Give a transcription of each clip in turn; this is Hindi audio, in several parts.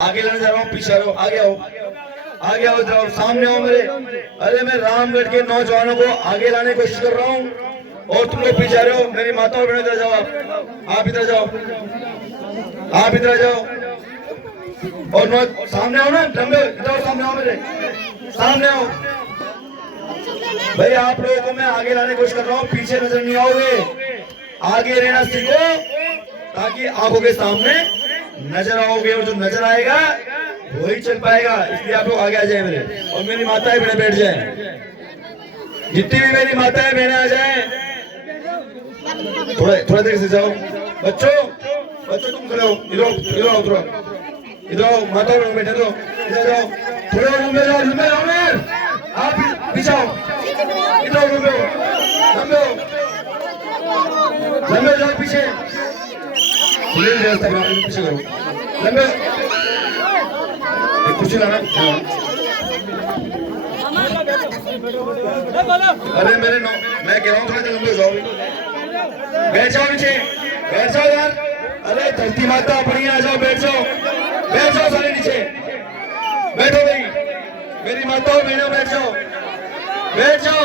आगे लेने जा रहा हूँ, पीछे रहो, आगे आओ, आगे आओ, इधर आओ, सामने आओ मेरे। अरे मैं रामगढ़ के नौजवानों को आगे लाने की कोशिश कर रहा हूँ और तुम लोग पीछे रहे हो। मेरी माता और बहनों इधर जाओ, आप इधर जाओ, आप इधर जाओ और सामने आओ ना, लंबे इधर आओ, सामने आओ मेरे, सामने आओ भाई। आप लोगों को मैं आगे लाने की कोशिश कर रहा हूँ, पीछे नजर नहीं आओगे, आगे रहना सीखो ताकि आंखों के सामने नजर आओगे और जो नजर आएगा वही चल पाएगा। इसलिए आप लोग आगे आ जाए मेरे, और मेरी माताएं बहने बैठ जाए, जितनी भी मेरी माताएं बहने आ जाए। थोड़ा थोड़ा देर से जाओ बच्चों, बच्चों तुम खड़े हो, इधर आओ, इधर आओ, माता बहन बैठे रहो, इधर जाओ, थोड़े और लंबे जाओ, लंबे जाओ, आप पीछे आओ, इधर लंबे हो, लंबे हो, लंबे जाओ पीछे, पीछे करो, लंबे कुर्सी लाना। अरे मेरे मैं कह रहा हूँ थोड़ा लंबे जाओ, बैठ जाओ नीचे, बैठ जाओ यार। अरे धरती माता बढ़िया, आ जाओ, बैठ जाओ, बैठ जाओ सारे नीचे, बैठो भाई, मेरी माता और बहनों बैठ जाओ, बैठ जाओ।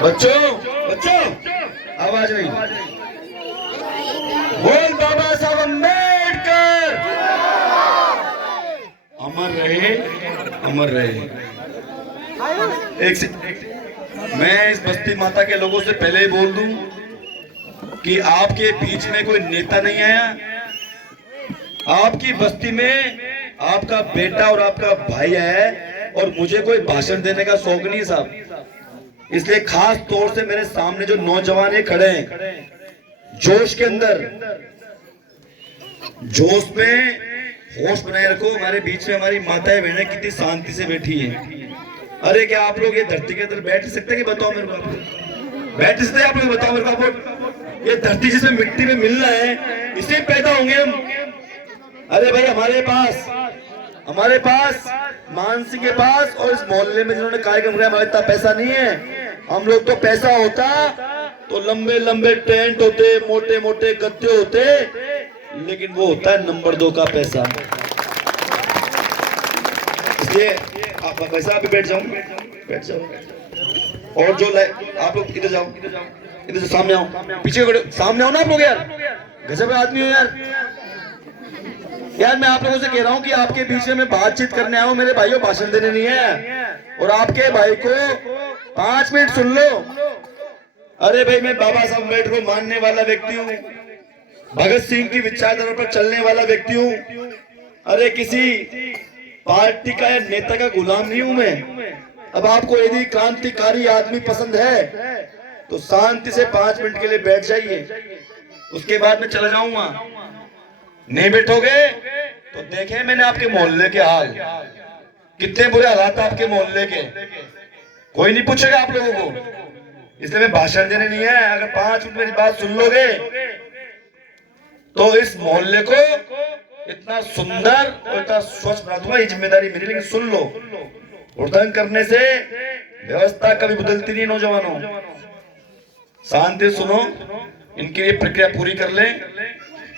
बच्चों बच्चों आवाज नहीं, बोल बाबा साहब अम्बेडकर अमर रहे, अमर रहे। मैं इस बस्ती माता के लोगों से पहले ही बोल दूं कि आपके बीच में कोई नेता नहीं आया। आपकी बस्ती में आपका बेटा और आपका भाई है और मुझे कोई भाषण देने का शौक नहीं साहब। इसलिए खास तौर से मेरे सामने जो नौजवान खड़े हैं, जोश के अंदर, जोश में होश बनाए रखो। हमारे बीच में हमारी माताएं बहनें कितनी शांति से बैठी हैं। अरे क्या आप लोग ये धरती के अंदर बैठ सकते हैं कि बताओ मेरे को, बैठ सकते हैं आप लोग, बताओ मेरे को। ये धरती जिसमें मिट्टी में मिलना है, इसे पैदा होंगे हम। अरे भाई हमारे पास मान सिंह के पास और इस मोहल्ले में जिन्होंने कार्यक्रम किया, हमारे इतना पैसा नहीं है। हम लोग तो पैसा होता तो लंबे लंबे टेंट होते, मोटे मोटे गद्दे होते, लेकिन वो होता है नंबर 2 का पैसा। इसलिए आप पैसा आप बैठ जाओ, बैठ जाओ। और जो आप लोग इधर जाओ, इधर से सामने आओ, पीछे सामने आओ ना आप लोग यार, गजब आदमी हो यार। यार मैं आप लोगों से कह रहा हूं कि आपके बीच में मैं बातचीत करने आया हूं मेरे भाइयों, भाषण देने नहीं है। और आपके भाई को 5 मिनट सुन लो। अरे भाई मैं बाबा साहब अम्बेडकर को मानने वाला व्यक्ति हूँ, भगत सिंह की विचारधारा पर चलने वाला व्यक्ति हूँ। अरे किसी पार्टी का या नेता का गुलाम नहीं हूं मैं। अब आपको यदि क्रांतिकारी आदमी पसंद है तो शांति से 5 मिनट के लिए बैठ जाइए, उसके बाद मैं चला जाऊंगा। नहीं बैठोगे तो देखे मैंने आपके मोहल्ले के हाल, कितने बुरे हालात आपके मोहल्ले के, कोई नहीं पूछेगा आप लोगों को। इसलिए मैं भाषण देने नहीं है। अगर 5 मिनट मेरी बात सुन लोगे तो इस मोहल्ले को इतना सुंदर और इतना स्वच्छ बना दूंगा, ये जिम्मेदारी मेरी। लेकिन सुन लो, उद्घाटन करने से व्यवस्था कभी बदलती नहीं नौजवानों। शांति सुनो, इनकी ये प्रक्रिया पूरी कर लें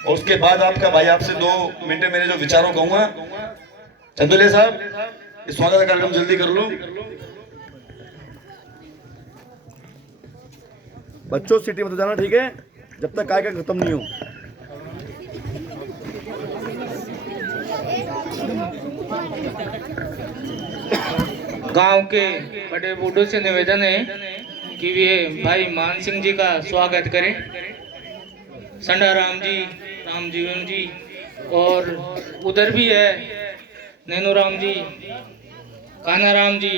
और उसके बाद आपका भाई आपसे 2 मिनट मेरे जो विचारों कहूंगा। चंदोलिया साहब इस स्वागत का कार्यक्रम जल्दी कर लो। बच्चों सिटी मत जाना, ठीक है, जब तक कार्यक्रम खत्म नहीं हो। गांव के बड़े बूढ़ों से निवेदन है कि वे भाई मान सिंह जी का स्वागत करें। संडा राम जी, राम जीवन जी, और उधर भी है नैनो राम जी, कान्हा राम जी,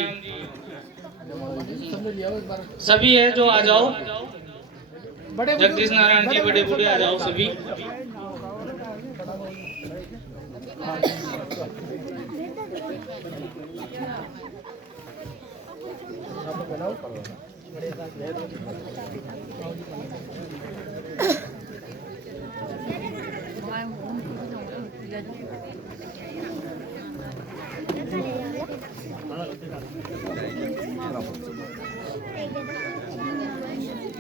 सभी है जो आ जाओ। जगदीश नारायण जी बड़े बूढ़े आ जाओ सभी। Gracias.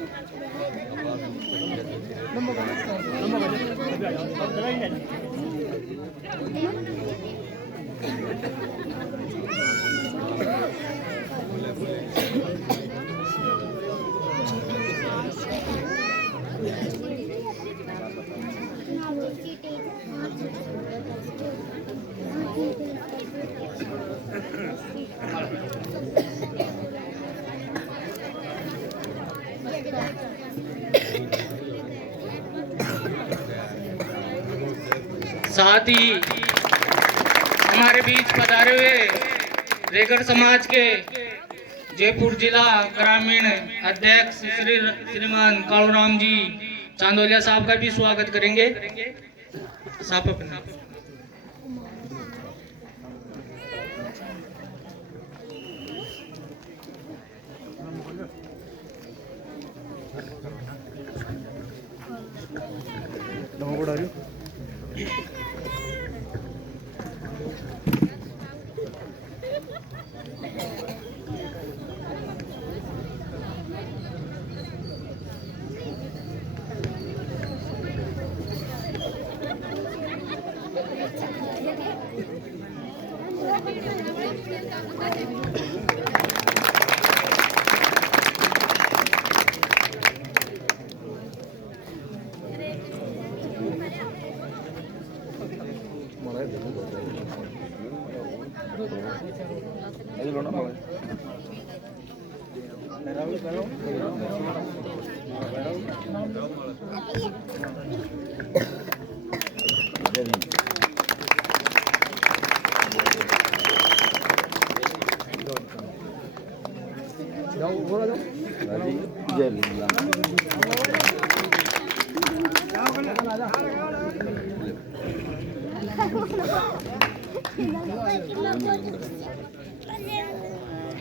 साथ ही हमारे बीच पधारे हुए रेगड़ समाज के जयपुर जिला ग्रामीण अध्यक्ष श्रीमान कालूराम जी चांदोलिया साहब का भी स्वागत करेंगे। साहब अपना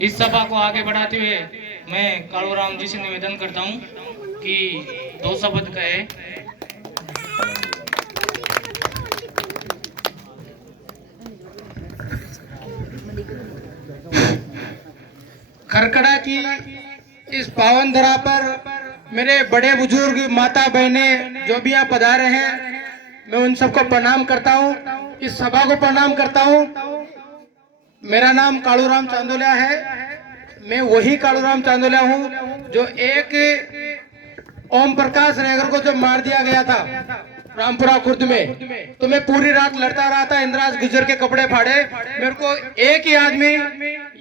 इस सभा को आगे बढ़ाते हुए मैं कालूराम जी से निवेदन करता हूं कि 2 शब्द कहे। खरकड़ा की इस पावन धरा पर मेरे बड़े बुजुर्ग माता बहने जो भी यहाँ पधारे हैं, मैं उन सबको प्रणाम करता हूँ, इस सभा को प्रणाम करता हूँ। मेरा नाम कालूराम चांदोलिया है। मैं वही कालूराम चांदोलिया हूँ जो एक ओम प्रकाश रेगर को जब मार दिया गया था रामपुरा खुर्द में, तो मैं पूरी रात लड़ता रहा था। इंद्राज गुजर के कपड़े फाड़े। मेरे को एक ही आदमी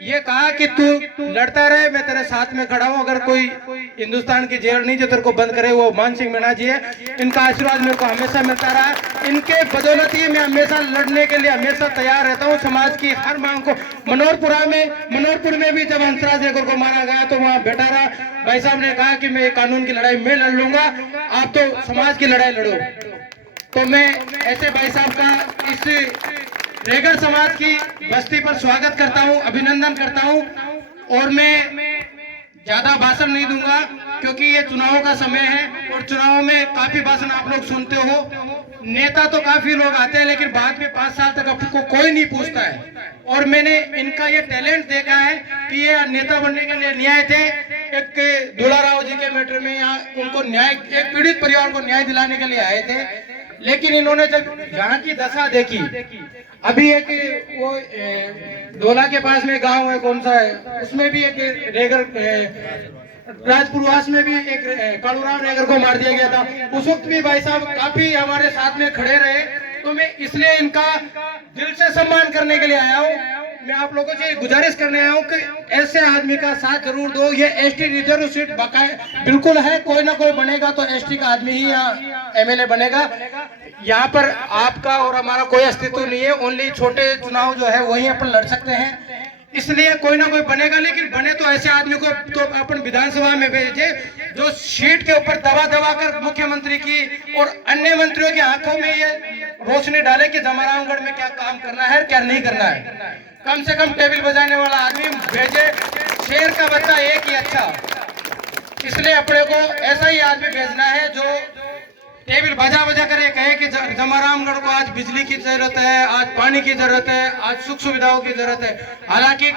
ये कहा कि तू लड़ता रहे, मैं तेरे साथ में खड़ा हूँ। अगर कोई हिंदुस्तान की जेल नहीं जो तेरे को बंद करे वो मान सिंह मीणा जी है। इनका आशीर्वाद मेरे को हमेशा मिलता रहा। इनके बदौलत ही मैं हमेशा लड़ने के लिए हमेशा तैयार रहता हूँ। समाज की हर मांग को मनोरपुर में भी जब हंसराज रेगर को मारा गया तो वहाँ बैठा रहा। भाई साहब ने कहा कि मैं कानून की लड़ाई मैं लड़ लूंगा, आप तो समाज की लड़ाई लड़ो। तो मैं ऐसे भाई साहब का इस रेगर समाज की बस्ती पर स्वागत करता हूं, अभिनंदन करता हूं। और मैं ज्यादा भाषण नहीं दूंगा क्योंकि ये चुनाव का समय है और चुनाव में काफी भाषण आप लोग सुनते हो। नेता तो काफी लोग आते हैं लेकिन बाद में 5 साल तक आपको कोई नहीं पूछता है। और मैंने इनका ये टैलेंट देखा है कि ये नेता बनने के लिए न्याय थे। एक दुलाराव जी के मैटर में यहाँ उनको न्याय, एक पीड़ित परिवार को न्याय दिलाने के लिए आए थे, लेकिन इन्होंने जब यहाँ की दशा देखी, अभी एक वो डोला के पास में गांव है, कौन सा है, उसमें भी एक रेगर राजपुरवास में भी एक कालूराम रेगर को मार दिया गया था। उस वक्त भी भाई साहब काफी हमारे साथ में खड़े रहे। तो मैं इसलिए इनका दिल से सम्मान करने के लिए आया हूँ। मैं आप लोगों से गुजारिश करने आया हूँ कि ऐसे आदमी का साथ जरूर दो। ये एसटी रिजर्व सीट बकाया बिल्कुल है, कोई ना कोई बनेगा तो एसटी का आदमी ही यहाँ एमएलए बनेगा। यहाँ पर आपका और हमारा कोई अस्तित्व नहीं है। ओनली छोटे चुनाव जो है वही अपन लड़ सकते हैं, इसलिए कोई ना कोई बनेगा। लेकिन बने तो ऐसे आदमी को तो अपन विधानसभा में भेजे जो सीट के ऊपर दबा दबा कर मुख्यमंत्री की और अन्य मंत्रियों की आंखों में ये रोशनी डाले कि जमरामगढ़ में क्या काम करना है, क्या नहीं करना है। कम से कम टेबल बजाने वाला आदमी भेजे। शेर का बच्चा एक ही अच्छा, इसलिए अपने को ऐसा ही आदमी भेजना है जो टेबल बजा बजा कर ये कहे कि जमरामगढ़ को आज बिजली की जरूरत है, आज पानी की जरूरत है, आज सुख सुविधाओं की जरूरत है। हालांकि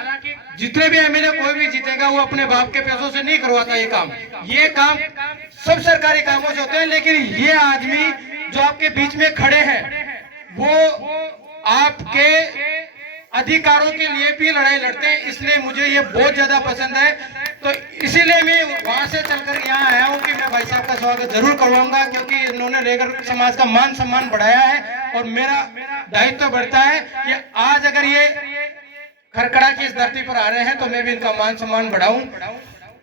जितने भी एमएलए कोई भी जीतेगा वो अपने बाप के पैसों से नहीं करवाता ये काम सब सरकारी कामों से होते हैं, लेकिन ये आदमी जो आपके बीच में खड़े हैं वो आपके अधिकारों के लिए भी लड़ाई लड़ते हैं, इसलिए मुझे ये बहुत ज्यादा पसंद है। तो इसीलिए मैं वहां से चलकर यहाँ आया हूँ कि मैं भाई साहब का स्वागत जरूर करवाऊंगा, क्योंकि इन्होंने रेगर समाज का मान सम्मान बढ़ाया है और मेरा दायित्व बढ़ता है कि आज अगर ये खरकड़ा की इस धरती पर आ रहे हैं तो मैं भी इनका मान सम्मान बढ़ाऊं।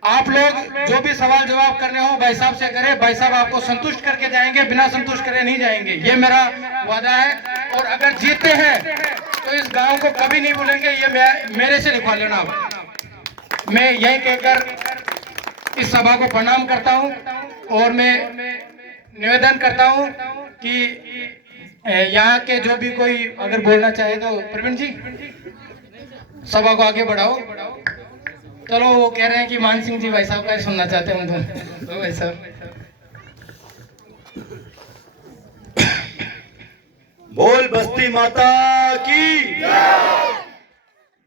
आप लोग जो भी सवाल जवाब करने हो भाई साहब से करें, भाई साहब आपको संतुष्ट करके जाएंगे, बिना संतुष्ट करे नहीं जाएंगे, ये मेरा वादा है। और अगर जीतते हैं तो इस गांव को कभी नहीं भूलेंगे, ये मेरे से लिखवा लेना आप। मैं यही कहकर इस सभा को प्रणाम करता हूं और मैं निवेदन करता हूं कि यहाँ के जो भी कोई अगर बोलना चाहे तो प्रवीण जी सभा को आगे बढ़ाओ। चलो वो कह रहे हैं कि मान सिंह जी भाई साहब का सुनना चाहते हैं तो भाई साहब। बोल बस्ती माता की,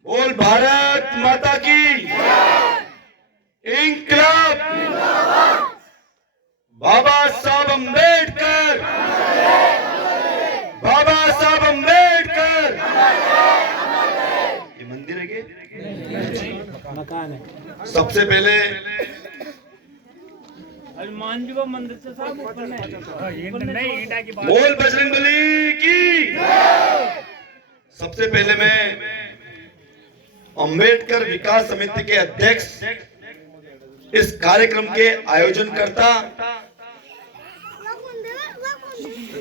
बोल भारत माता की, इंकलाब, बाबा साहब अम्बेडकर, बाबा साहब अम्बेडकर। ये मंदिर है क्या? सबसे पहले हनुमान जी को मंदिर से साहब बोल बजरंगबली की। सबसे पहले मैं अंबेडकर विकास समिति के अध्यक्ष, इस कार्यक्रम के आयोजन करता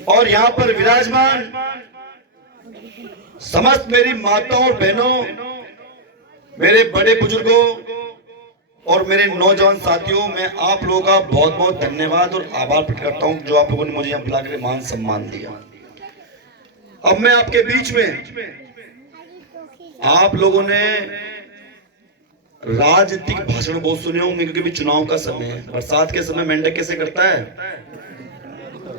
और यहाँ पर विराजमान समस्त मेरी माताओं और बहनों, मेरे बड़े बुजुर्गों और मेरे नौजवान साथियों, मैं आप लोगों का बहुत बहुत धन्यवाद और आभार प्रकट करता हूं जो आप लोगों ने मुझे यहाँ बुलाकर मान सम्मान दिया। अब मैं आपके बीच में, आप लोगों ने राजनीतिक भाषण बहुत सुने होंगे क्योंकि भी चुनाव का समय है। बरसात के समय मेंढक कैसे करता है,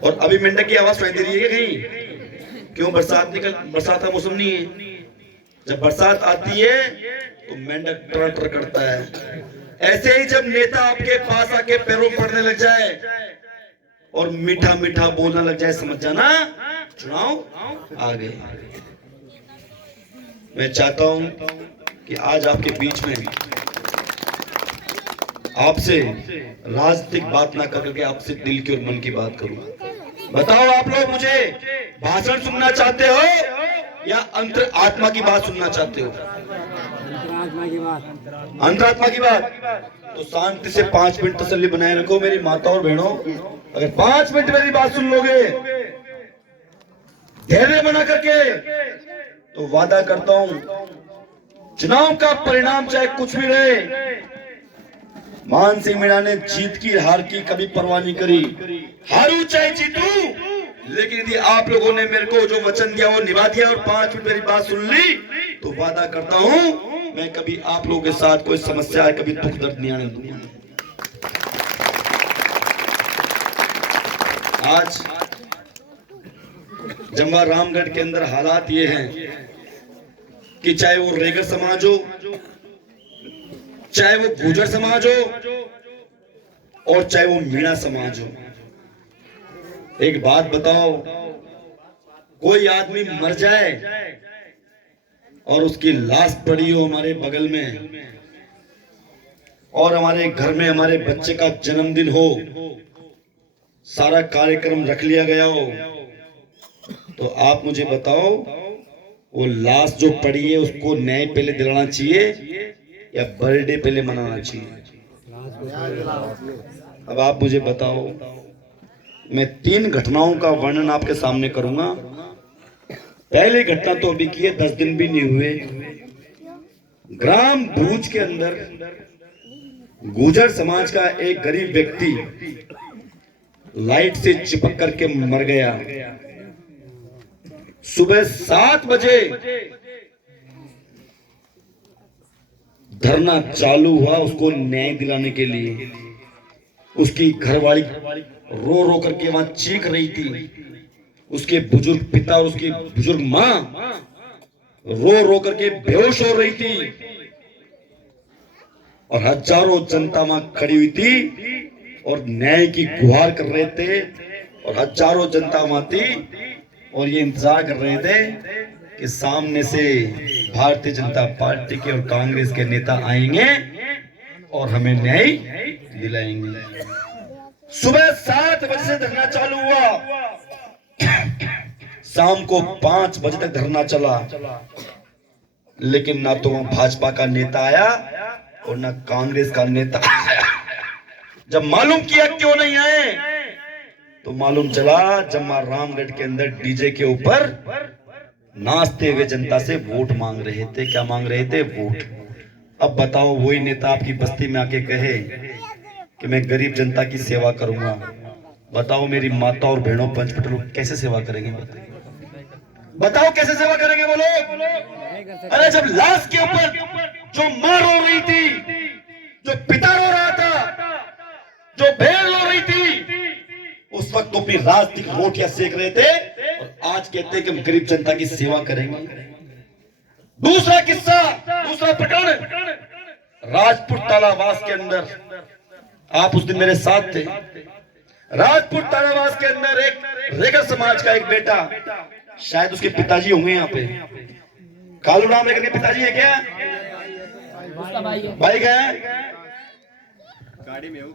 और अभी मेंढक की आवाज सुनाई दे रही है कहीं? क्यों? बरसात का मौसम नहीं है। जब बरसात आती है तो मेंढक टर टर करता है। ऐसे ही जब नेता आपके पास आके पैरों पड़ने लग जाए और मीठा मीठा बोलने लग जाए, समझ जाना चुनाव आ गए। मैं चाहता हूं कि आज आपके बीच में आपसे राजनीतिक बात ना करके आपसे दिल की और मन की बात करूं। बताओ, आप लोग मुझे भाषण सुनना चाहते हो या अंतर आत्मा की बात सुनना चाहते हो? अंतरात्मा की बात। तो शांति से 5 मिनट तसल्ली बनाए रखो मेरी माता और बहनों। अगर 5 मिनट मेरी बात सुन लोगे धैर्य बना करके, तो वादा करता हूं चुनाव का परिणाम चाहे कुछ भी रहे, मान सिंह मीणा ने जीत की हार की कभी परवाह नहीं करी। हारू चाहे जीतू, लेकिन यदि आप लोगों ने मेरे को जो वचन दिया वो निभा दिया और 5 मिनट मेरी बात सुन ली, तो वादा करता हूं मैं कभी आप लोगों के साथ कोई समस्या है, कभी दुख दर्द नहीं आने दूंगा। आज जंगा रामगढ़ के अंदर हालात ये हैं कि चाहे वो रेगर समाज हो, चाहे वो गुर्जर समाज हो और चाहे वो मीणा समाज हो, एक बात बताओ, कोई आदमी मर जाए और उसकी लाश पड़ी हो हमारे बगल में और हमारे घर में हमारे बच्चे का जन्मदिन हो, सारा कार्यक्रम रख लिया गया हो, तो आप मुझे बताओ वो लाश जो पड़ी है उसको न्याय पहले दिलाना चाहिए या बर्थडे पहले मनाना चाहिए? अब आप मुझे बताओ। मैं 3 घटनाओं का वर्णन आपके सामने करूंगा। पहली घटना तो अभी की है, 10 दिन भी नहीं हुए। ग्राम भूज के अंदर गुर्जर समाज का एक गरीब व्यक्ति लाइट से चिपक करके मर गया। सुबह 7 बजे धरना चालू हुआ उसको न्याय दिलाने के लिए। उसकी घरवाली रो रो करके वहां चीख रही थी, उसके बुजुर्ग पिता और उसकी बुजुर्ग मां रो रो करके बेहोश हो रही थी और हजारों जनता वहां खड़ी हुई थी और न्याय की गुहार कर रहे थे, और हजारों जनता वहां थी और ये इंतजार कर रहे थे कि सामने से भारतीय जनता पार्टी के और कांग्रेस के नेता आएंगे और हमें न्याय दिलाएंगे। सुबह 7 बजे से धरना चालू हुआ, शाम को 5 बजे तक धरना चला, लेकिन ना तो वहां भाजपा का नेता आया और ना कांग्रेस का नेता आया। जब मालूम किया क्यों नहीं आए, तो मालूम चला जम्मा रामगढ़ के अंदर डीजे के ऊपर नाचते हुए जनता से वोट मांग रहे थे। क्या मांग रहे थे? वोट। अब बताओ, वही नेता आपकी बस्ती में आके कहे कि मैं गरीब जनता की सेवा करूंगा, बताओ मेरी माता और बहनों पंचपट लोग कैसे सेवा करेंगे? बताओ कैसे सेवा करेंगे वो लोग? अरे जब लाश के ऊपर जो मां रो रही थी, जो पिता रो रहा था, जो बहन रो रही थी, उस वक्त तो अपनी राजनीतिक रोटियां सेक रहे थे और आज कहते हैं कि हम गरीब जनता की सेवा करेंगे। दूसरा किस्सा, दूसरा प्रकरण, राजपूत तालावास के अंदर, आप उस दिन मेरे साथ थे। राजपूत तालावास के अंदर एक रेगर समाज का एक बेटा, शायद उसके पिताजी होंगे यहाँ पे, कालूराम रेगर के पिताजी है क्या? भाई गए गाड़ी में हो,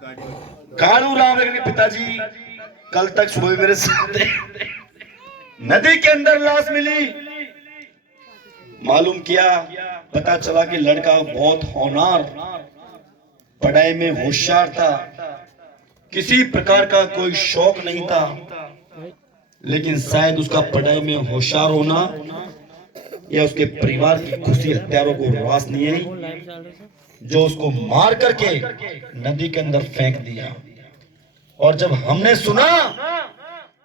कालूराम रेगर के पिताजी कल तक सुबह मेरे साथ थे। नदी के अंदर लाश मिली, मालूम किया, पता चला कि लड़का बहुत होनहार, पढ़ाई में होशियार था, किसी प्रकार का कोई शौक नहीं था, लेकिन शायद उसका पढ़ाई में होशियार होना या उसके परिवार की खुशी हत्यारों को रास नहीं आई, जो उसको मार करके नदी के अंदर फेंक दिया। और जब हमने सुना,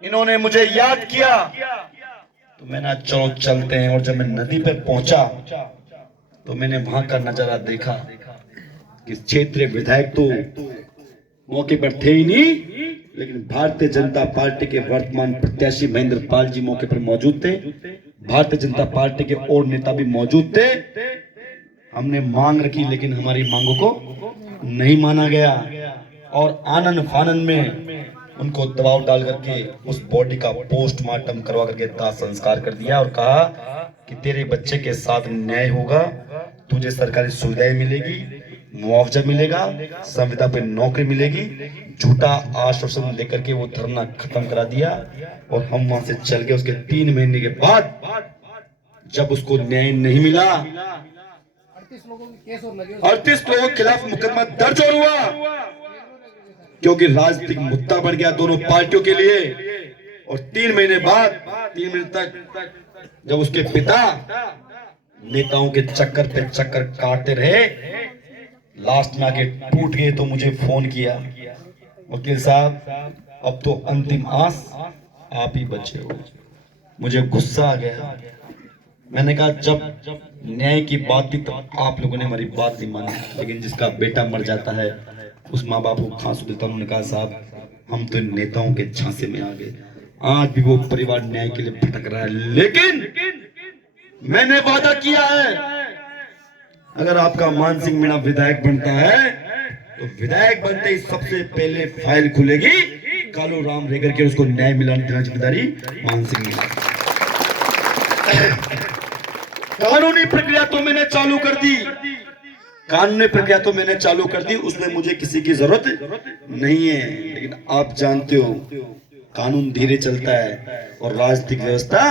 इन्होंने मुझे याद किया, तो मैंने चलो चलते हैं। और जब मैं नदी पे पहुंचा तो मैंने वहां का नजारा देखा कि क्षेत्रीय विधायक तो मौके पर थे ही नहीं, लेकिन भारतीय जनता पार्टी के वर्तमान प्रत्याशी महेंद्र पाल जी मौके पर मौजूद थे, भारतीय जनता पार्टी के और नेता भी मौजूद थे। हमने मांग रखी, लेकिन हमारी मांगों को नहीं माना गया और आनंद फानंद में उनको दबाव डाल करके उस बॉडी का पोस्टमार्टम करवा करके दाह संस्कार कर दिया और कहा कि तेरे बच्चे के साथ न्याय होगा, तुझे सरकारी सुविधाएं मिलेगी, मुआवजा मिलेगा, संविदा पे नौकरी मिलेगी। झूठा आश्वासन देकर के वो धरना खत्म करा दिया और हम वहां से चल गए। उसके 3 महीने के बाद जब उसको न्याय नहीं मिला, 38 लोगों के खिलाफ मुकदमा दर्ज और हुआ, क्योंकि राजनीतिक मुद्दा बढ़ गया दोनों पार्टियों के लिए। और 3 महीने बाद, 3 महीने तक जब उसके पिता नेताओं के चक्कर पे चक्कर काटते रहे, लास्ट में आके टूट गए, तो मुझे फोन किया, वकील साहब अब तो अंतिम आस आप ही बचे हो। मुझे गुस्सा आ गया। मैंने कहा जब न्याय की बात थी तो आप लोगों ने हमारी बात नहीं मानी, लेकिन जिसका बेटा मर जाता है उस माँ बाप को कहाँ से देता। उन्होंने कहा साहब हम तो नेताओं के झांसे में आ गए, आज भी वो परिवार न्याय के लिए भटक रहा है, लेकिन मैंने वादा किया है अगर आपका मान सिंह मीणा विधायक बनता है तो विधायक बनते ही सबसे पहले फाइल खुलेगी कालूराम रेगर के, उसको न्याय मिलाने की जिम्मेदारी मान सिंह मीणा। कानूनी प्रक्रिया तो मैंने चालू कर दी, कानूनी प्रक्रिया तो मैंने चालू कर दी, उसमें मुझे किसी की जरूरत नहीं है, लेकिन आप जानते हो कानून धीरे चलता है और राजनीतिक व्यवस्था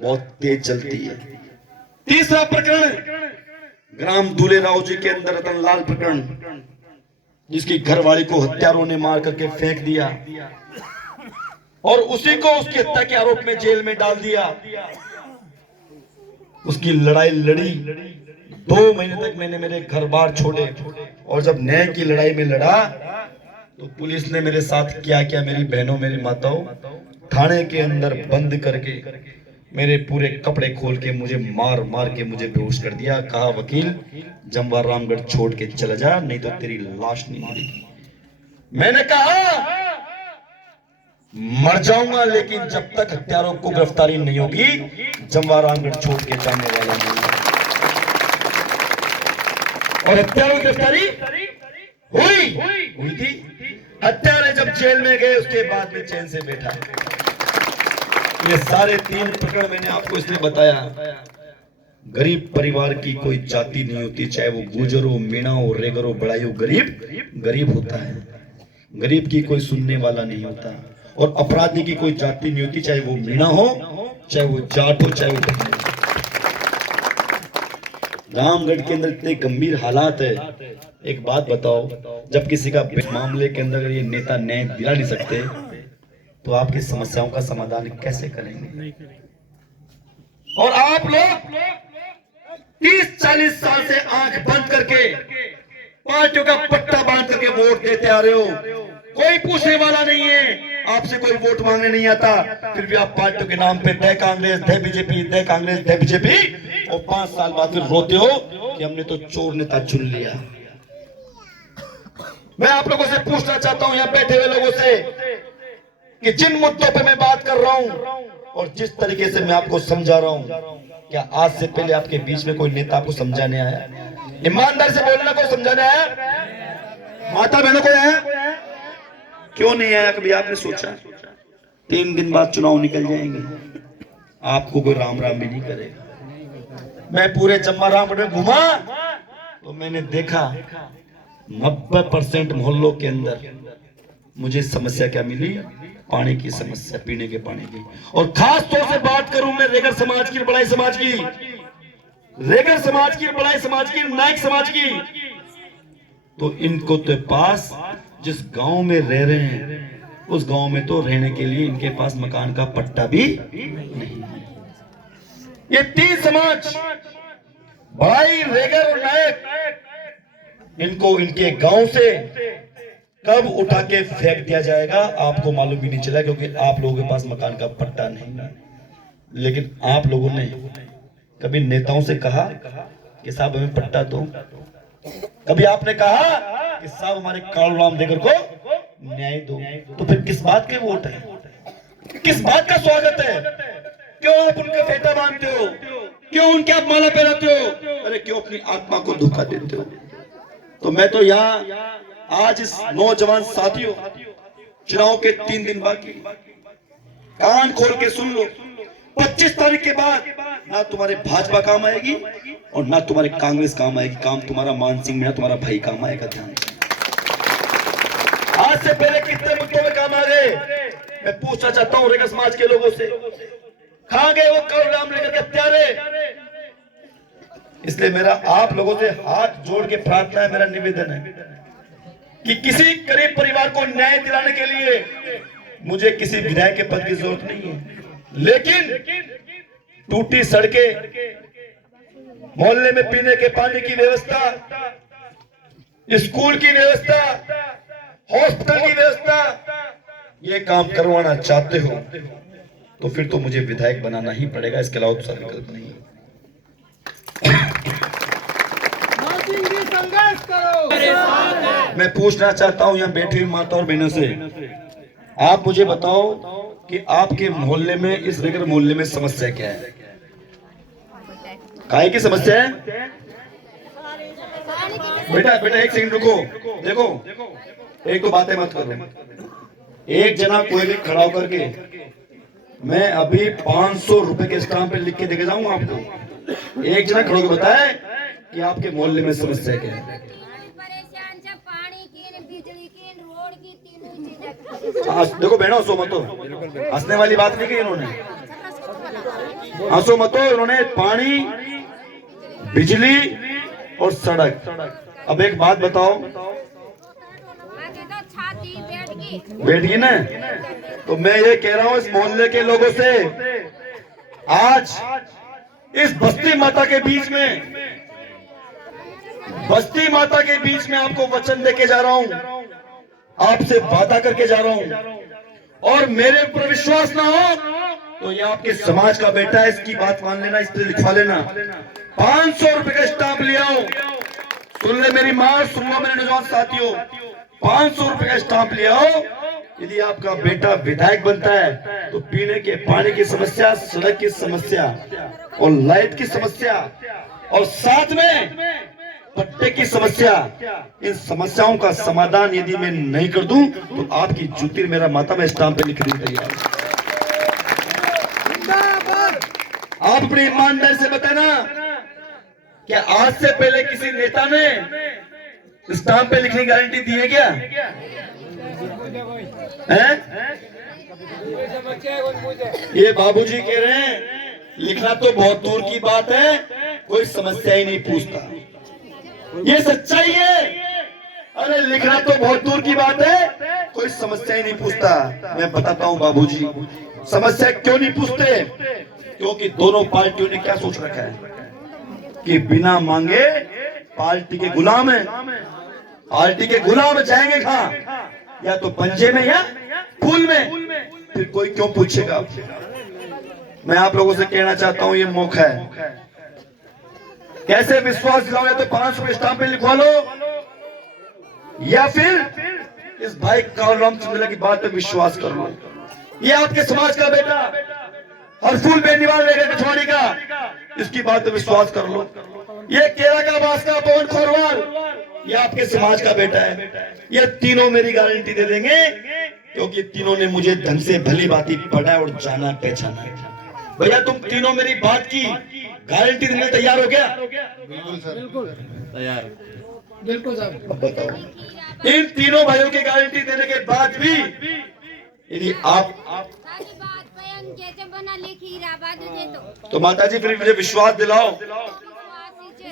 बहुत तेज चलती है। तीसरा प्रकरण, ग्राम दूले राव जी के अंदर रतनलाल प्रकरण, जिसकी घरवाली को हत्यारों ने मार करके फेंक दिया और उसी को उसकी हत्या के आरोप में जेल में डाल दिया। उसकी लड़ाई लड़ी, 2 महीने तक मैंने मेरे घर बार छोड़े, और जब न्याय की लड़ाई में लड़ा तो पुलिस ने मेरे साथ क्या किया, मेरी बहनों मेरी माताओं, थाने के अंदर बंद करके मेरे पूरे कपड़े खोल के मुझे मार मार के मुझे बेहोश कर दिया। कहा वकील जमवा रामगढ़ छोड़ के चला जा, नहीं तो तेरी लाश नहीं मिलेगी। मैंने कहा मर जाऊंगा, लेकिन जब तक हत्यारों को गिरफ्तारी नहीं होगी जमवा रामगढ़ छोड़ के जाने वाला नहीं। और हत्यारों की गिरफ्तारी हुई थी, हत्यारे जब जेल में गए उसके बाद में चैन से बैठा। ये सारे 3 प्रकरण मैंने आपको इसलिए बताया। गरीब परिवार की कोई जाति नहीं होती, चाहे वो गुजर हो, मीणा हो, रेगर हो, बड़ाई हो, गरीब गरीब होता है। गरीब की कोई सुनने वाला नहीं होता। और अपराधी की कोई जाति नहीं होती, चाहे वो मीणा हो, चाहे वो जाट हो, चाहे वो रामगढ़ के अंदर इतने गंभीर हालात है। एक बात बताओ, जब किसी का मामले के अंदर ये नेता न्याय दिला नहीं सकते तो आपकी समस्याओं का समाधान कैसे करेंगे? और आप लोग 30-40 साल से आंख बंद करके पार्टियों का पट्टा बांध करके वोट देते आ रहे हो। कोई पूछने वाला नहीं है, आपसे कोई वोट मांगने नहीं आता, फिर भी आप पार्टियों के नाम पे दे कांग्रेस, दे बीजेपी, दे कांग्रेस, दे बीजेपी, और 5 साल बाद फिर रोते हो कि हमने तो चोर नेता चुन लिया। मैं आप लोगों से पूछना चाहता हूं, यहां बैठे हुए लोगों से, कि जिन मुद्दों पे मैं बात कर रहा हूं और जिस तरीके से मैं आपको समझा रहा हूं, क्या आज से पहले आपके बीच में कोई नेता आपको समझाने आया? ईमानदार से बोलना, कोई समझाने आया? माता बहनों को आया? क्यों नहीं आया? कभी आपने सोचा? 3 दिन बाद चुनाव निकल जाएंगे, आपको कोई राम राम भी नहीं करेगा। मैं पूरे चम्बारामगढ़ में घुमा तो मैंने देखा 90% मोहल्लों के अंदर मुझे समस्या क्या मिली? पानी की समस्या, पीने के पानी की। और खास तौर से बात करूं मैं रेगर समाज की, बड़ाई समाज की, रेगर समाज की, बड़ाई समाज की, नायक समाज की, तो इनको तो पास जिस गांव में रह रहे हैं उस गांव में तो रहने के लिए इनके पास मकान का पट्टा भी नहीं है। ये 3 समाज, बड़ाई, रेगर और नायक, इनको इनके गांव से कब उठा के फेंक दिया जाएगा आपको मालूम भी नहीं चला, क्योंकि आप लोगों के पास मकान का पट्टा नहीं है। लेकिन आप लोगों ने कभी नेताओं से कहा कि साहब हमें पट्टा दो? कभी आपने कहा कि साहब हमारे कालूराम देगर को न्याय दो? तो फिर किस बात के वोट है? किस बात का स्वागत है? क्यों आप उनका फेटा बांधते हो? क्यों उनके आप माला पहनाते हो? अरे क्यों अपनी आत्मा को धोखा देते हो? तो मैं तो यहाँ आज इस नौजवान साथियों, चुनाव के 3 दिन बाकी, कान खोल के सुन लो, 25 तारीख के बाद ना तुम्हारे भाजपा काम आएगी और ना तुम्हारे कांग्रेस काम आएगी। काम तुम्हारा मान सिंह मीणा, तुम्हारा भाई काम आएगा। ध्यान, आज से पहले कितने मुद्दों में काम आ गए? मैं पूछना चाहता हूँ रेगर समाज के लोगों से, कहां गए वो कालूराम लेकर के हत्यारे? इसलिए मेरा आप लोगों से हाथ जोड़ के प्रार्थना है, मेरा निवेदन है कि किसी गरीब परिवार को न्याय दिलाने के लिए मुझे किसी विधायक के पद की जरूरत नहीं है, लेकिन टूटी सड़कें, मोहल्ले में पीने के पानी की व्यवस्था, स्कूल की व्यवस्था, हॉस्पिटल की व्यवस्था, ये काम करवाना चाहते हो तो फिर तो मुझे विधायक बनाना ही पड़ेगा, इसके अलावा दूसरा विकल्प नहीं है। मैं पूछना चाहता हूं यहां बैठी हुई माता और बहनों से, आप मुझे बताओ कि आपके मोहल्ले में, इस रेगर मोहल्ले में समस्या क्या है? काहे की समस्या है? बेटा बेटा एक सेकंड रुको, देखो एक तो बातें मत करो। एक जना कोई भी खड़ा होकर के, मैं अभी 500 रुपए के स्टाम्प पे लिख के देके जाऊंगा आपको। एक जना खड़ा होकर बताए कि आपके मोहल्ले में समस्या क्या है? देखो बहनों, हंसो मत, हंसने वाली बात नहीं की इन्होंने, हंसो मत। इन्होंने पानी, बिजली और सड़क। अब एक बात बताओ, बैठ गई ना? तो मैं ये कह रहा हूं इस मोहल्ले के लोगों से, आज इस बस्ती माता के बीच में, बस्ती माता के बीच में आपको वचन देके जा रहा हूं, आपसे वादा करके जा रहा हूं, और मेरे ऊपर विश्वास ना हो तो ये आपके समाज का बेटा है, इसकी बात मान लेना, इस पर लिखवा लेना। 500 रुपए का स्टाम्प ले आओ, सुन ले मेरी मां, सुन लो मेरे नौजवान साथियों, 500 रुपए का स्टाम्प ले आओ। यदि आपका बेटा विधायक बनता है तो पीने के पानी की समस्या, सड़क की समस्या और लाइट की समस्या, और साथ में पट्टे की समस्या, इन समस्याओं का समाधान यदि मैं नहीं कर दूं तो आपकी जूती मेरा माथा में स्टाम्प पे लिख दी तैयार। आप अपनी ईमानदारी से बताना, क्या आज से पहले किसी नेता ने स्टाम्प पे लिखने की गारंटी दी है क्या? हैं? ये बाबूजी कह रहे हैं लिखना तो बहुत दूर की बात है, कोई समस्या ही नहीं पूछता। ये सच्चाई है। अरे लिखना तो बहुत दूर की बात है, कोई समस्या ही नहीं पूछता। मैं बताता हूँ बाबूजी, समस्या क्यों नहीं पूछते? क्योंकि दोनों पार्टियों ने क्या सोच रखा है कि बिना मांगे पार्टी के गुलाम है। पार्टी के गुलाम जाएंगे कहां? या तो पंजे में या फूल में। फिर कोई क्यों पूछेगा? मैं आप लोगों से कहना चाहता हूं, ये मौका है। कैसे विश्वास दिलाओ? या तो 500 रुपए स्टाम्प पे लिखवा लो, या फिर इस भाई कालूराम चंदेला की बात पे विश्वास कर लो। ये आपके समाज का बेटा हर फूल बेनीवाल लेकर कछवाड़ी का, इसकी बात पे विश्वास कर लो। ये केरा का बास का पवन खोरवाल, ये आपके समाज का बेटा है। ये तीनों मेरी गारंटी दे देंगे, क्योंकि तीनों ने मुझे ढंग से भली बाती पढ़ा और जाना पहचाना। भैया तुम तीनों मेरी बात की गारंटी देने तैयार हो क्या? बिल्कुल सर, बिल्कुल तैयार, बिल्कुल साहब। अब बताओ, इन तीनों भाइयों की गारंटी देने के बाद भी यदि आप तो माता जी फिर मुझे विश्वास दिलाओ,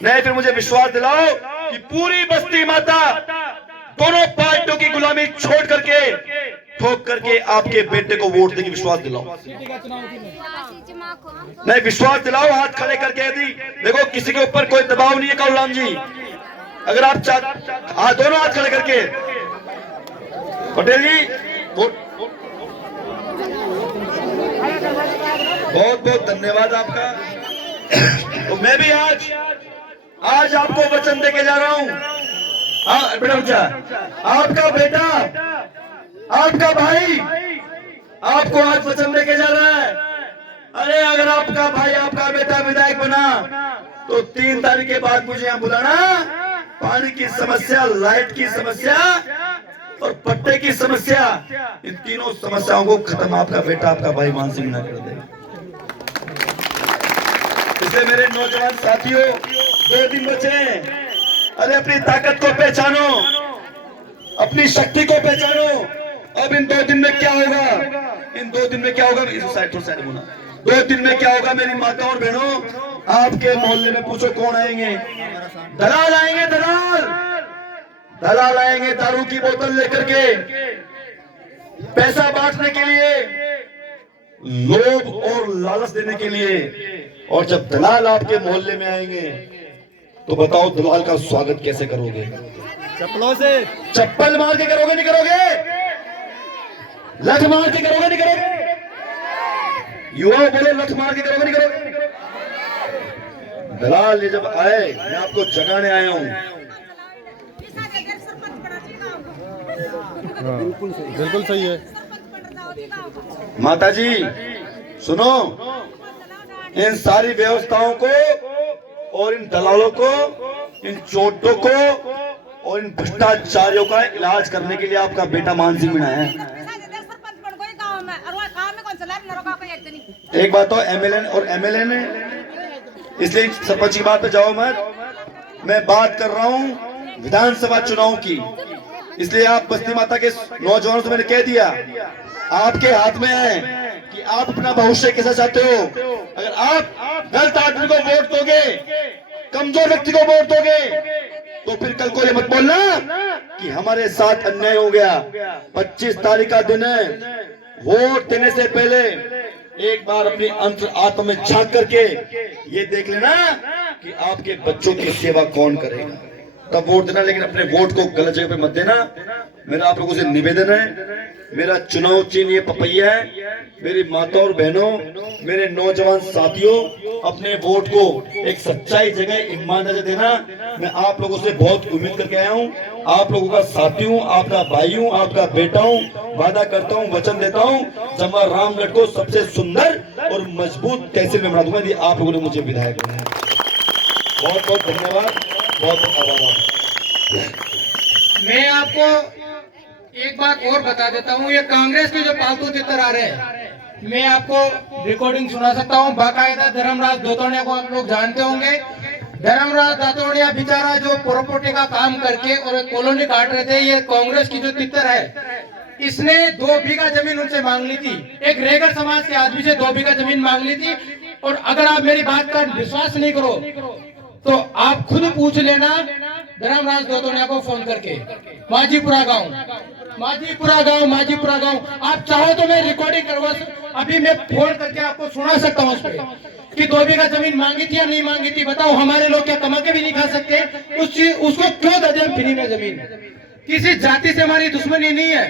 नहीं फिर मुझे विश्वास दिलाओ कि पूरी बस्ती माता दोनों पार्टियों की गुलामी छोड़ करके ठोक करके आपके बेटे को वोट देगी। विश्वास दिलाओ, नहीं विश्वास दिलाओ, हाथ खड़े करके। यदि देखो किसी के ऊपर कोई दबाव नहीं है कालूराम जी, अगर आप दोनों हाथ खड़े करके। पटेल जी बहुत बहुत धन्यवाद आपका। तो मैं भी आज आपको वचन देके जा रहा हूं। बेटा बच्चा, आपका बेटा, आपका भाई आपको आज वचन देके जा रहा है। अरे अगर आपका भाई, आपका बेटा विधायक बना तो 3 तारीख के बाद मुझे यहाँ बुलाना। पानी की समस्या, लाइट की समस्या और पट्टे की समस्या, इन तीनों समस्याओं को खत्म आपका बेटा, आपका भाई मान सिंह ना कर देगा। इसलिए मेरे नौजवान साथियों, 2 दिन बचे हैं। अरे अपनी ताकत को पहचानो, अपनी शक्ति को पहचानो। अब इन 2 दिन में क्या होगा? इन 2 दिन में क्या होगा? इस साइड तो साइड बोला। 2 दिन में क्या होगा मेरी माता और बहनों? आपके मोहल्ले में पूछो कौन आएंगे? दलाल आएंगे, दलाल आएंगे दारू की बोतल लेकर के, पैसा बांटने के लिए, लोभ और लालच देने के लिए। और जब दलाल आपके मोहल्ले में आएंगे तो बताओ दलाल का स्वागत कैसे करोगे? चप्पलों से, चप्पल मार के करोगे नहीं करोगे? लठ मार के करोगे नहीं करोगे? युवा बोले लठ मार के करोगे नहीं करोगे? दलाल ये जब आए, मैं आपको जगाने आया हूं। बिल्कुल सही है। माता जी सुनो, इन सारी व्यवस्थाओं को और इन दलालों को, इन चोटों को और इन भ्रष्टाचारियों का इलाज करने के लिए आपका बेटा मान सिंह मीणा है। एक बात तो एमएलए ने, इसलिए सरपंच की बात पे जाओ मत। मैं बात कर रहा हूं विधानसभा चुनाव की, इसलिए आप बस्ती माता के नौजवानों से मैंने कह दिया, आपके हाथ में है कि आप अपना भविष्य कैसा चाहते हो। अगर आप गलत आदमी को वोट दोगे, कमजोर व्यक्ति को वोट दोगे, तो फिर कल को ये मत बोलना कि हमारे साथ अन्याय हो गया। 25 तारीख का दिन है, वोट देने से पहले एक बार अपनी अंतर आत्मा में झांक करके ये देख लेना कि आपके बच्चों की सेवा कौन करेगा, तब वोट देना। लेकिन अपने वोट को गलत जगह पे मत देना। मेरा आप लोगों से निवेदन है, मेरा चुनाव चिन्ह ये पपैया है। मेरी माता और बहनों, मेरे नौजवान साथियों, अपने वोट को एक सच्चाई जगह ईमानदारी से देना। मैं आप लोगों से बहुत उम्मीद करके आया हूँ, आप लोगों का साथी हूँ, आपका भाई हूँ, आपका बेटा हूँ। वादा करता हूँ, वचन देता हूँ, जमा रामगढ़ को सबसे सुंदर और मजबूत तहसील में बना दूंगा यदि आप लोगों ने मुझे विधायक बनाया। बहुत बहुत धन्यवाद। बहुत आभार। मैं आपको एक बात और बता देता हूँ, ये कांग्रेस के जो पालतू चित्र आ रहे हैं, मैं आपको रिकॉर्डिंग सुना सकता हूँ बाकायदा। धर्मराज दोतोड़िया को आप लोग जानते होंगे। धर्मराज दोतोड़िया बेचारा जो प्रॉपर्टी का काम करके और एक कॉलोनी काट रहे थे, ये कांग्रेस की जो तितर है, इसने 2 बीघा जमीन उनसे मांग ली थी। एक रेगर समाज के आदमी से 2 बीघा जमीन मांग ली थी। और अगर आप मेरी बात का विश्वास नहीं करो तो आप खुद पूछ लेना धर्मराज दोतोड़िया को फोन करके। माजीपुरा गांव आप चाहो तो मैं रिकॉर्डिंग करवा, अभी मैं फोन करके आपको सुना सकता हूँ उस पे कि 2 बीघा जमीन मांगी थी या नहीं मांगी थी। बताओ, हमारे लोग क्या कमा के भी नहीं खा सकते? उसको क्यों दे दें फ्री में जमीन? किसी जाति से हमारी दुश्मनी नहीं है।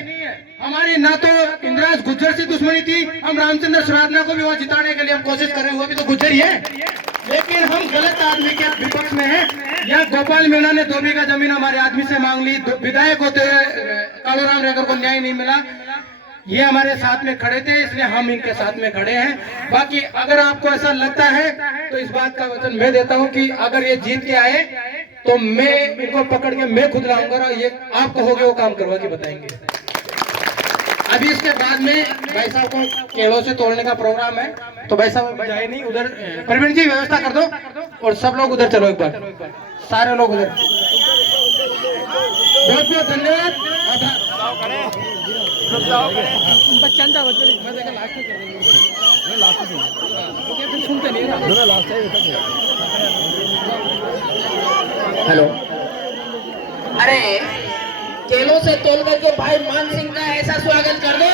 हमारी ना तो इंदिराज गुज्जर से दुश्मनी थी, हम रामचंद्र सुरादना को भी वहां जिताने के लिए हम कोशिश कर रहे हैं, वो भी तो गुज्जर ही है। लेकिन हम गलत आदमी के विपक्ष में हैं। यहाँ गोपाल मीणा ने 2 बीघा जमीन हमारे आदमी से मांग ली, विधायक होते कालूराम रेगर को न्याय नहीं मिला। ये हमारे साथ में खड़े थे, इसलिए हम इनके साथ में खड़े हैं। बाकी अगर आपको ऐसा लगता है तो इस बात का वचन मैं देता हूं कि अगर ये जीत के आए तो मैं इनको पकड़ के मैं खुद लाऊंगा और ये आप कहोगे वो काम करवा के बताएंगे। अभी इसके बाद में भाई साहब को केलों से तोड़ने का प्रोग्राम है, तो भाई साहब जाए नहीं उधर। प्रवीण जी व्यवस्था कर दो और सब लोग उधर चलो, एक बार सारे लोग उधर। बहुत बहुत धन्यवाद। हेलो, अरे केलों से तोल करके भाई मान सिंह का ऐसा स्वागत कर दो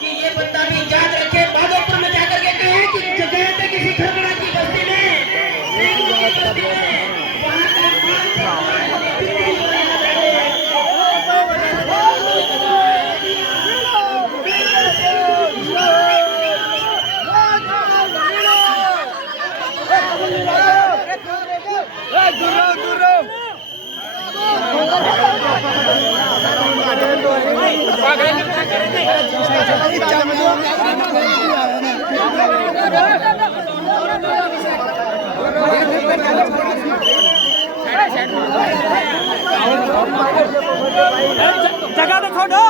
कि ये बंदा भी याद रखे। भागलपुर में जाकर के कहे कि जगह पे किसी खरगड़ा की बस्ती में जगह तो छोड़ो।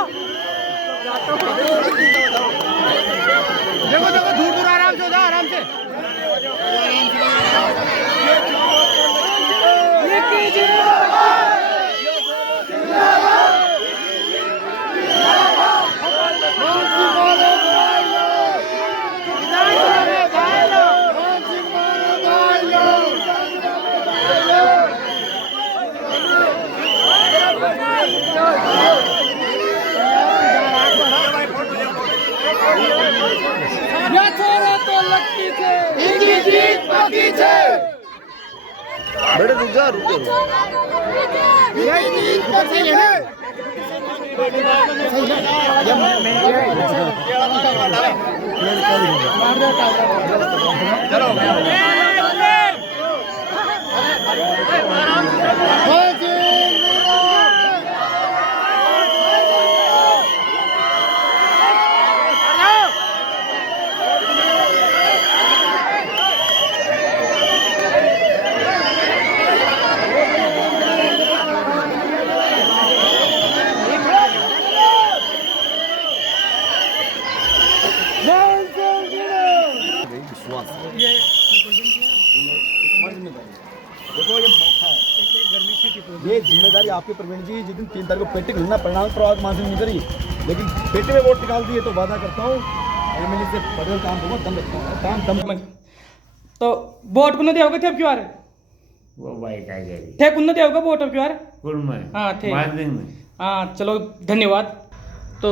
देखो देखो, दूर दूर आराम से, आराम से। बेटे रुक जा देखो ये मौका है, ये जिम्मेदारी आपकी प्रवीण जी। जिस दिन 3 तारीख को पेटी खुलना परिणाम प्रभाव मानसिंह नहीं करी, लेकिन पेटी में वोट निकाल दिए तो वादा करता हूँ एमएलए से बदल काम दूंगा, दम रखूंगा काम दम। तो वोट कुन्ना देवगा थे अब क्यों आ रहे वो भाई क्या करी थे कुन्ना देवगा वोट अब क्यों आ रहे? कुल में हाँ थे। मानसिंह में। हाँ चलो धन्यवाद। तो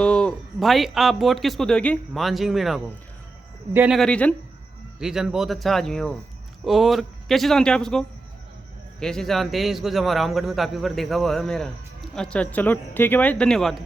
भाई आप वोट किसको दोगे? मानसिंह मीणा को। देने का रीजन? रीजन बहुत अच्छा आदमी है वो। और कैसे जानते हैं आप उसको? कैसे जानते हैं इसको, जब रामगढ़ में काफ़ी बार देखा हुआ है मेरा। अच्छा चलो ठीक है भाई, धन्यवाद।